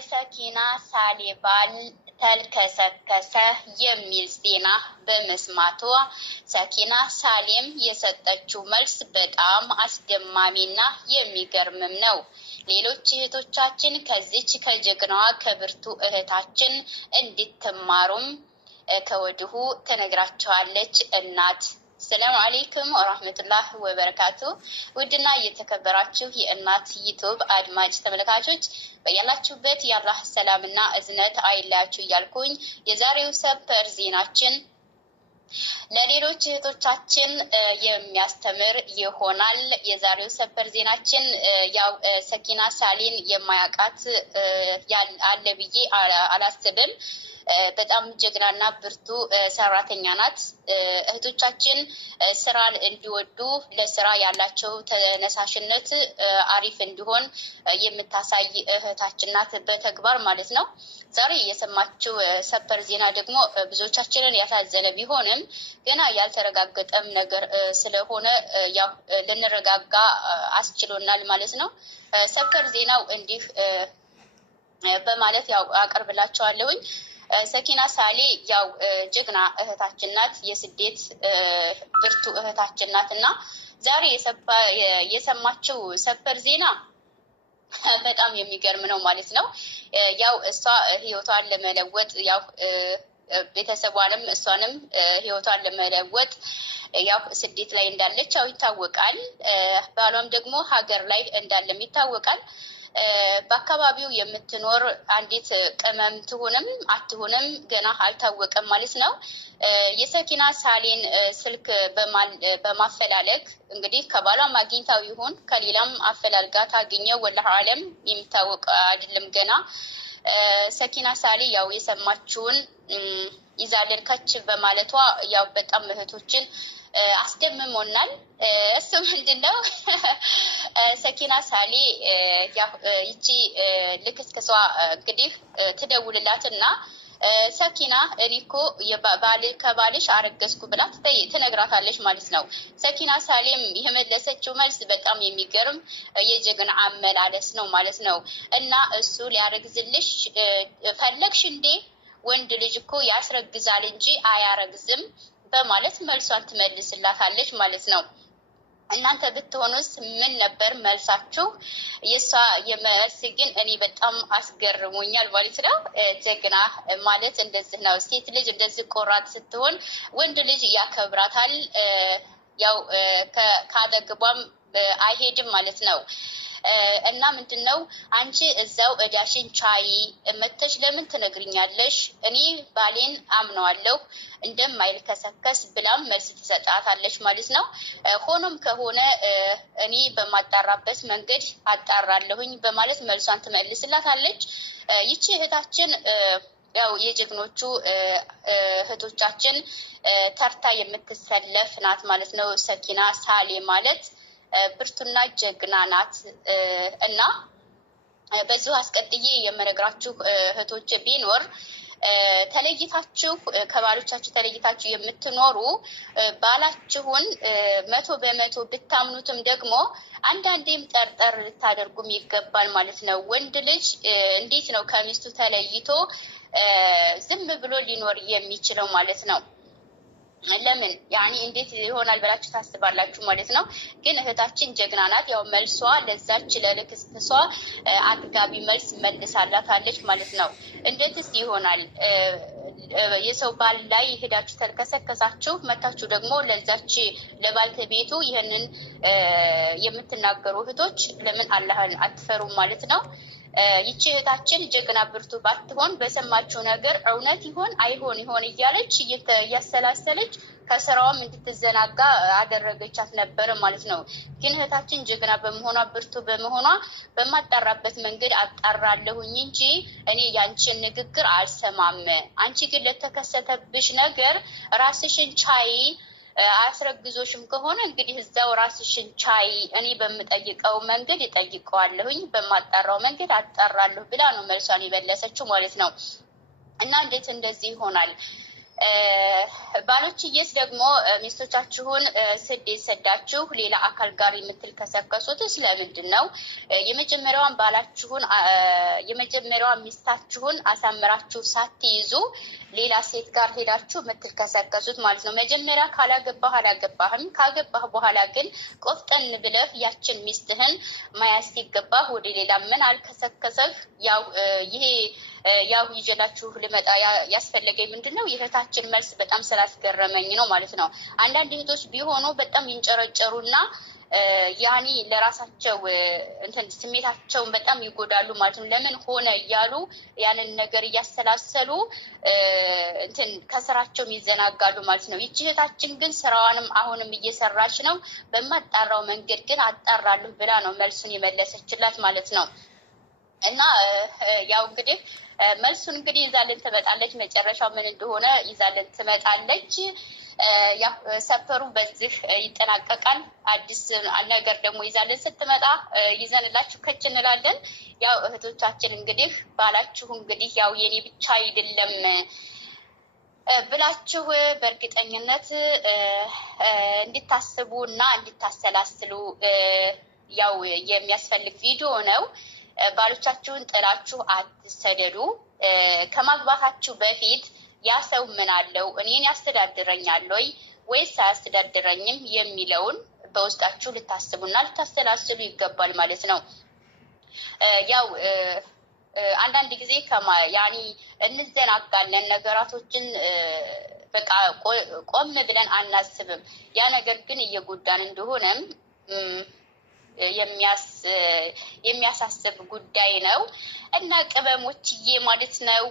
የሰኪና ሳሌ ባል ተልከሰከሰ የሚል ዜና በመስማቷ ሰኪና ሳሌም የሰጠችው መልስ በጣም አስደማሚና የሚገርምም ነው። ሌሎች እህቶቻችን ከዚች ከጀግናዋ ከብርቱ እህታችን እንድትማሩም ከወዲሁ ተነግራቸዋለች እናት። ሰላም አለይኩም ወራህመቱላህ ወበረካቱ። ውድና እየተከበራችሁ የእናት ዩቲዩብ አድማጭ ተመልካቾች በያላችሁበት የአላህ ሰላምና እዝነት አይለያችሁ እያልኩኝ የዛሬው ሰበር ዜናችን ለሌሎች እህቶቻችን የሚያስተምር ይሆናል። የዛሬው ሰበር ዜናችን ያው ሰኪና ሳሌን የማያውቃት አለ ብዬ አላስብም። በጣም ጀግናና ብርቱ ሰራተኛ ናት። እህቶቻችን ስራን እንዲወዱ ለስራ ያላቸው ተነሳሽነት አሪፍ እንዲሆን የምታሳይ እህታችን ናት በተግባር ማለት ነው። ዛሬ የሰማችው ሰበር ዜና ደግሞ ብዙዎቻችንን ያሳዘነ ቢሆንም ገና ያልተረጋገጠም ነገር ስለሆነ ያው ልንረጋጋ አስችሎናል ማለት ነው። ሰበር ዜናው እንዲህ በማለት ያው አቀርብላችኋለሁኝ። ሰኪና ሳሌ ያው ጀግና እህታችን ናት፣ የስደት ብርቱ እህታችን ናት እና ዛሬ የሰማችው ሰበር ዜና በጣም የሚገርም ነው ማለት ነው። ያው እሷ ህይወቷን ለመለወጥ ያው ቤተሰቧንም እሷንም ህይወቷን ለመለወጥ ያው ስደት ላይ እንዳለች ያው ይታወቃል። ባሏም ደግሞ ሀገር ላይ እንዳለም ይታወቃል። በአካባቢው የምትኖር አንዲት ቅመም ትሆንም አትሆንም ገና አልታወቀም ማለት ነው። የሰኪና ሳሌን ስልክ በማፈላለግ እንግዲህ ከባሏም አግኝታው ይሁን ከሌላም አፈላልጋ ታገኘው ወላሂ አለም የሚታወቅ አይደለም ገና። ሰኪና ሳሌ ያው የሰማችውን ይዛለን ከች በማለቷ ያው በጣም እህቶችን አስደምሞናል። እሱ ምንድነው ሰኪና ሳሌ ያው ይቺ ልክስክሷ እንግዲህ ትደውልላትና ሰኪና እኔ እኮ ከባልሽ አረገዝኩ ብላ ትነግራታለች ማለት ነው። ሰኪና ሳሌም የመለሰችው መልስ በጣም የሚገርም የጀግና አመላለስ ነው ማለት ነው። እና እሱ ሊያረግዝልሽ ፈለግሽ እንዴ? ወንድ ልጅ እኮ ያስረግዛል እንጂ አያረግዝም በማለት መልሷን ትመልስላታለች ማለት ነው። እናንተ ብትሆኑስ ምን ነበር መልሳችሁ? የሷ የመልስ ግን እኔ በጣም አስገርሞኛል ማለት ነው። ጀግና ማለት እንደዚህ ነው። ሴት ልጅ እንደዚህ ቆራጥ ስትሆን ወንድ ልጅ ያከብራታል፣ ያው ካጠገቧም አይሄድም ማለት ነው። እና ምንድነው አንቺ እዛው እዳሽን ቻይ መተሽ ለምን ትነግሪኛለሽ? እኔ ባሌን አምነዋለሁ እንደማይልከሰከስ ብላም መልስ ትሰጣታለች ማለት ነው። ሆኖም ከሆነ እኔ በማጣራበት መንገድ አጣራለሁኝ በማለት መልሷን ትመልስላታለች። ይቺ እህታችን ያው የጀግኖቹ እህቶቻችን ተርታ የምትሰለፍ ናት ማለት ነው። ሰኪና ሳሌ ማለት ብርቱና ጀግና ናት እና በዚሁ አስቀጥዬ የምነግራችሁ እህቶች ቢኖር ተለይታችሁ ከባሎቻችሁ ተለይታችሁ የምትኖሩ ባላችሁን 100% ብታምኑትም ደግሞ አንዳንዴም ጠርጠር ልታደርጉም ይገባል ማለት ነው። ወንድ ልጅ እንዴት ነው ከሚስቱ ተለይቶ ዝም ብሎ ሊኖር የሚችለው ማለት ነው? ለምን ያኒ እንዴት ይሆናል ብላችሁ ታስባላችሁ ማለት ነው። ግን እህታችን ጀግና ናት። ያው መልሷ ለዛች ለልክስክሷ አጥጋቢ መልስ መልሳላታለች ማለት ነው። እንዴትስ ይሆናል? የሰው ባል ላይ ሄዳችሁ ተልከሰከሳችሁ መታችሁ ደግሞ ለዛች ለባልተቤቱ ይሄንን የምትናገሩ እህቶች ለምን አላህን አትፈሩም ማለት ነው? ይቺ እህታችን ጀግና ብርቱ ባትሆን በሰማችው ነገር እውነት ይሆን አይሆን ይሆን እያለች እያሰላሰለች ከስራዋም እንድትዘናጋ አደረገቻት ነበር ማለት ነው። ግን እህታችን ጀግና በመሆኗ ብርቱ በመሆኗ በማጣራበት መንገድ አጣራለሁኝ እንጂ እኔ ያንቺን ንግግር አልሰማም። አንቺ ግን ለተከሰተብሽ ነገር ራስሽን ቻይ፣ አስረግዞሽም ከሆነ እንግዲህ እዛው ራስሽን ቻይ፣ እኔ በምጠይቀው መንገድ እጠይቀዋለሁኝ፣ በማጣራው መንገድ አጣራለሁ ብላ ነው መልሷን የመለሰችው ማለት ነው። እና እንዴት እንደዚህ ይሆናል? ባሎችዬስ ደግሞ ሚስቶቻችሁን ስደት ሰዳችሁ ሌላ አካል ጋር የምትልከሰከሱት ስለምንድን ነው? የመጀመሪያዋን ባላችሁን የመጀመሪያዋን ሚስታችሁን አሳምራችሁ ሳትይዙ ሌላ ሴት ጋር ሄዳችሁ የምትልከሰከሱት ማለት ነው። መጀመሪያ ካላገባህ አላገባህም፣ ካገባህ በኋላ ግን ቆፍጠን ብለህ ያችን ሚስትህን ማያዝ ሲገባህ ወደ ሌላ ምን አልከሰከሰህ? ያው ይዤላችሁ ልመጣ ያስፈለገኝ ምንድነው የእህታችን መልስ በጣም ስላስገረመኝ ነው ማለት ነው። አንዳንድ እህቶች ቢሆኑ በጣም ይንጨረጨሩና ያኒ ለራሳቸው እንትን ስሜታቸውን በጣም ይጎዳሉ ማለት ነው። ለምን ሆነ እያሉ ያንን ነገር እያሰላሰሉ እንትን ከስራቸው ይዘናጋሉ ማለት ነው። ይህች እህታችን ግን ስራዋንም አሁንም እየሰራች ነው። በማጣራው መንገድ ግን አጣራለሁ ብላ ነው መልሱን የመለሰችላት ማለት ነው። እና ያው እንግዲህ መልሱን እንግዲህ ይዛልን ትመጣለች። መጨረሻው ምን እንደሆነ ይዛልን ትመጣለች። ያው ሰፈሩ በዚህ ይጠናቀቃል። አዲስ ነገር ደግሞ ይዛልን ስትመጣ ይዘንላችሁ ከች እንላለን። ያው እህቶቻችን እንግዲህ ባላችሁ እንግዲህ ያው የኔ ብቻ አይደለም ብላችሁ በእርግጠኝነት እንድታስቡ እና እንድታሰላስሉ ያው የሚያስፈልግ ቪዲዮ ነው። ባሎቻችሁን ጥላችሁ አትሰደዱ። ከማግባታችሁ በፊት ያ ሰው ምን አለው፣ እኔን ያስተዳድረኛል ወይስ አያስተዳድረኝም የሚለውን በውስጣችሁ ልታስቡና ልታሰላስሉ ይገባል ማለት ነው። ያው አንዳንድ ጊዜ ያኒ እንዘናጋለን፣ ነገራቶችን በቃ ቆም ብለን አናስብም። ያ ነገር ግን እየጎዳን እንደሆነም የሚያሳስብ ጉዳይ ነው እና ቅመሞችዬ ማለት ነው።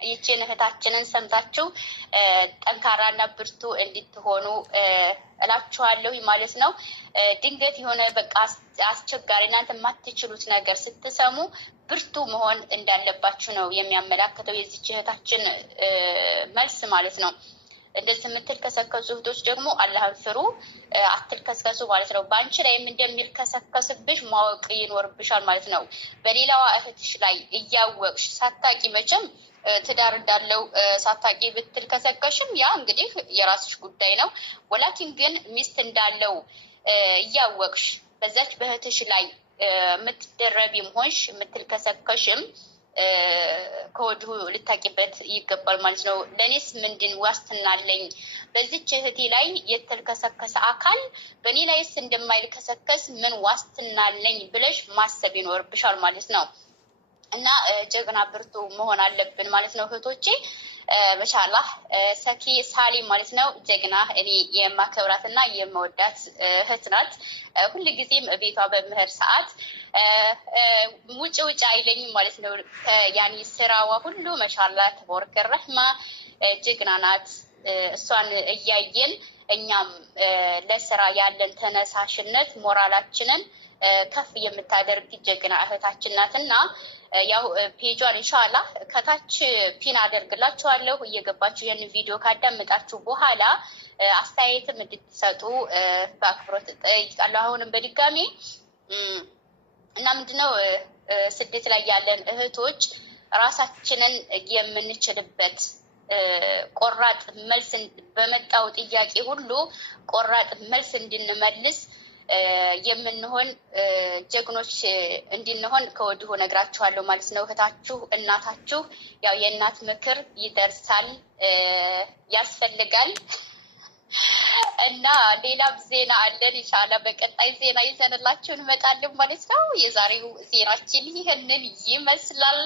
ይችን እህታችንን ሰምታችሁ ጠንካራና ብርቱ እንድትሆኑ እላችኋለሁ ማለት ነው። ድንገት የሆነ በቃ አስቸጋሪ እናንተ የማትችሉት ነገር ስትሰሙ ብርቱ መሆን እንዳለባችሁ ነው የሚያመላክተው የዚች እህታችን መልስ ማለት ነው። እንደዚህ የምትልከሰከሱ እህቶች ደግሞ አላህን ፍሩ፣ አትልከስከሱ ማለት ነው። በአንቺ ላይም እንደሚልከሰከስብሽ ማወቅ ይኖርብሻል ማለት ነው። በሌላዋ እህትሽ ላይ እያወቅሽ ሳታቂ መቼም ትዳር እንዳለው ሳታቂ ብትልከሰከሽም ያ እንግዲህ የራስሽ ጉዳይ ነው። ወላኪን ግን ሚስት እንዳለው እያወቅሽ በዛች በእህትሽ ላይ የምትደረቢም ሆንሽ የምትልከሰከሽም ከወዲሁ ልታቂበት ይገባል ማለት ነው። ለኔስ ምንድን ዋስትና አለኝ? በዚች እህቴ ላይ የተልከሰከሰ አካል በእኔ ላይስ እንደማይልከሰከስ ምን ዋስትና አለኝ ብለሽ ማሰብ ይኖርብሻል ማለት ነው። እና ጀግና ብርቱ መሆን አለብን ማለት ነው እህቶቼ። ማሻአላህ ሰኪ ሳሊም ማለት ነው ጀግና፣ እኔ የማከብራትና የመወዳት እህት ናት። ሁልጊዜም ቤቷ በምህር ሰዓት ውጭ አይለኝም ማለት ነው። ያኒ ስራዋ ሁሉ ማሻአላህ ተባረከ ረህማ ጀግና ናት። እሷን እያየን እኛም ለስራ ያለን ተነሳሽነት ሞራላችንን ከፍ የምታደርግ ጀግና እህታችን ናትና ያው ፔጇን ኢንሻአላህ ከታች ፒን አደርግላችኋለሁ። እየገባችሁ ይሄን ቪዲዮ ካዳመጣችሁ በኋላ አስተያየትም እንድትሰጡ በአክብሮት ጠይቃለሁ። አሁንም በድጋሚ እና ምንድነው ስደት ላይ ያለን እህቶች ራሳችንን የምንችልበት ቆራጥ መልስ በመጣው ጥያቄ ሁሉ ቆራጥ መልስ እንድንመልስ የምንሆን ጀግኖች እንድንሆን ከወዲሁ ነግራችኋለሁ ማለት ነው። እህታችሁ እናታችሁ ያው የእናት ምክር ይደርሳል ያስፈልጋል። እና ሌላም ዜና አለን ኢንሻአላህ በቀጣይ ዜና ይዘንላችሁ እንመጣለን ማለት ነው። የዛሬው ዜናችን ይሄንን ይመስላል።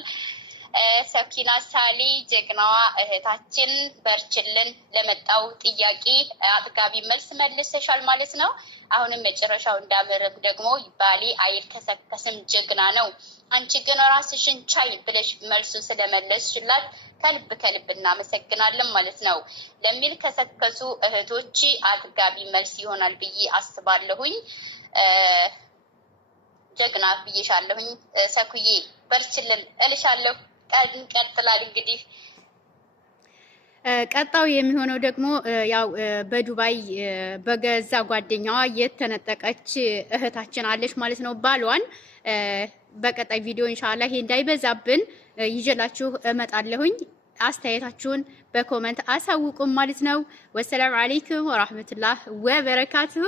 ሰኪና ሳሊ ጀግናዋ እህታችን በርችልን፣ ለመጣው ጥያቄ አጥጋቢ መልስ መልሰሻል ማለት ነው። አሁንም መጨረሻው እንዳመረም ደግሞ ባሌ አይልከሰከስም ጀግና ነው፣ አንቺ ግን ራስሽን ቻይ ብለሽ መልሱን ስለመለስሽላት ከልብ እናመሰግናለን ማለት ነው። ለሚል ከሰከሱ እህቶች አጥጋቢ መልስ ይሆናል ብዬ አስባለሁኝ። ጀግና ብዬሻለሁኝ። ሰኩዬ በርችልን እልሻለሁ። ቀጥላል እንግዲህ ቀጣው የሚሆነው ደግሞ ያው በዱባይ በገዛ ጓደኛዋ የተነጠቀች እህታችን አለች ማለት ነው ባሏን። በቀጣይ ቪዲዮ ኢንሻአላህ ይሄ እንዳይበዛብን ይዤላችሁ እመጣለሁኝ። አስተያየታችሁን በኮመንት አሳውቁም ማለት ነው። ወሰላም አለይኩም ወራህመቱላህ ወበረካቱሁ።